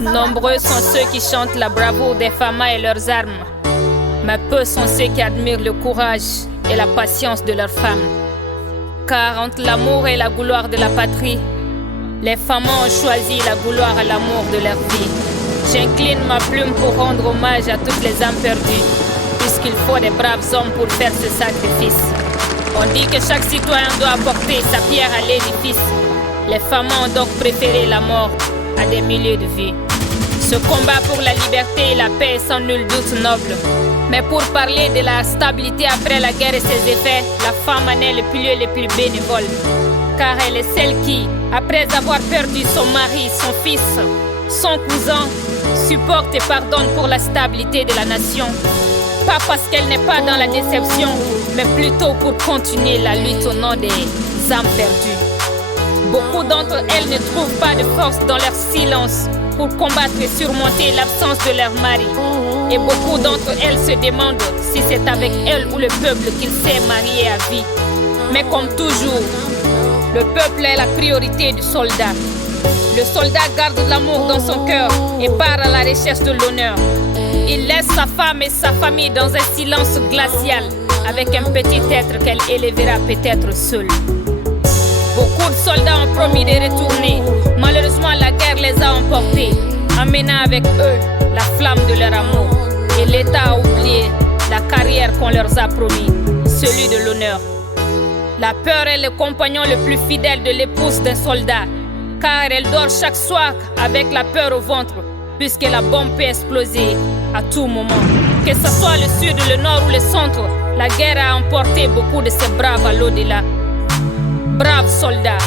Nombreux sont ceux qui chantent la bravoure des femmes et leurs armes, mais peu sont ceux qui admirent le courage et la patience de leurs femmes. Car entre l'amour et la gloire de la patrie, les femmes ont choisi la gloire et l'amour de leur vie. J'incline ma plume pour rendre hommage à toutes les âmes perdues, puisqu'il faut des braves hommes pour faire ce sacrifice. On dit que chaque citoyen doit apporter sa pierre à l'édifice. Les femmes ont donc préféré la mort à des milliers de vies. Ce combat pour la liberté et la paix est sans nul doute noble. Mais pour parler de la stabilité après la guerre et ses effets, la femme en est le pilier le plus bénévole. Car elle est celle qui, après avoir perdu son mari, son fils, son cousin, supporte et pardonne pour la stabilité de la nation. Pas parce qu'elle n'est pas dans la déception, mais plutôt pour continuer la lutte au nom des âmes perdues. Beaucoup d'entre elles ne trouvent pas de force dans leur silence pour combattre et surmonter l'absence de leur mari. Et beaucoup d'entre elles se demandent si c'est avec elle ou le peuple qu'ils s'est marié à vie. Mais comme toujours, le peuple est la priorité du soldat. Le soldat garde l'amour dans son cœur et part à la recherche de l'honneur. Il laisse sa femme et sa famille dans un silence glacial, avec un petit être qu'elle élèvera peut-être seule. Beaucoup de soldats ont promis de retourner. Malheureusement, la guerre les a emportés, emmenant avec eux la flamme de leur amour. Et l'État a oublié la carrière qu'on leur a promis, celui de l'honneur. La peur est le compagnon le plus fidèle de l'épouse d'un soldat, car elle dort chaque soir avec la peur au ventre, puisque la bombe peut exploser à tout moment. Que ce soit le sud, le nord ou le centre, la guerre a emporté beaucoup de ces braves à l'au-delà. Brave soldat,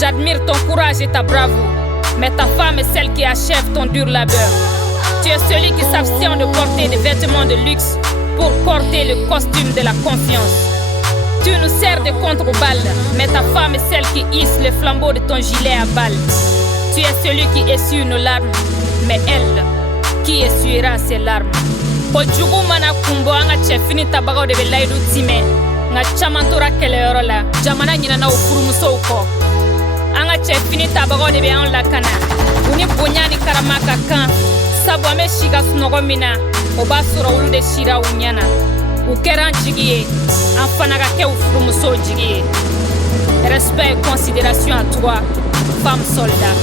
j'admire ton courage et ta bravoure, mais ta femme est celle qui achève ton dur labeur. Tu es celui qui s'abstient de porter des vêtements de luxe pour porter le costume de la confiance. Tu nous sers de contre-balles, mais ta femme est celle qui hisse le flambeau de ton gilet à balles. Tu es celui qui essuie nos larmes, mais elle, qui essuiera ses larmes. Kojugu mana kumbo anga chefini tabagaw de be laydu time. Nga chamantora kele yoro la, jamana nyina na ufurumuso uko. Anga chefini tabagaw de be an la kana. Uni bonyani karamaka kan. Sabu ame shiga sunogo mina, oba sura ulu de shira unyana. Ukeran jigiye, anfanaga ke ufurumuso jigiye. Respect et considération à toi, femme soldat.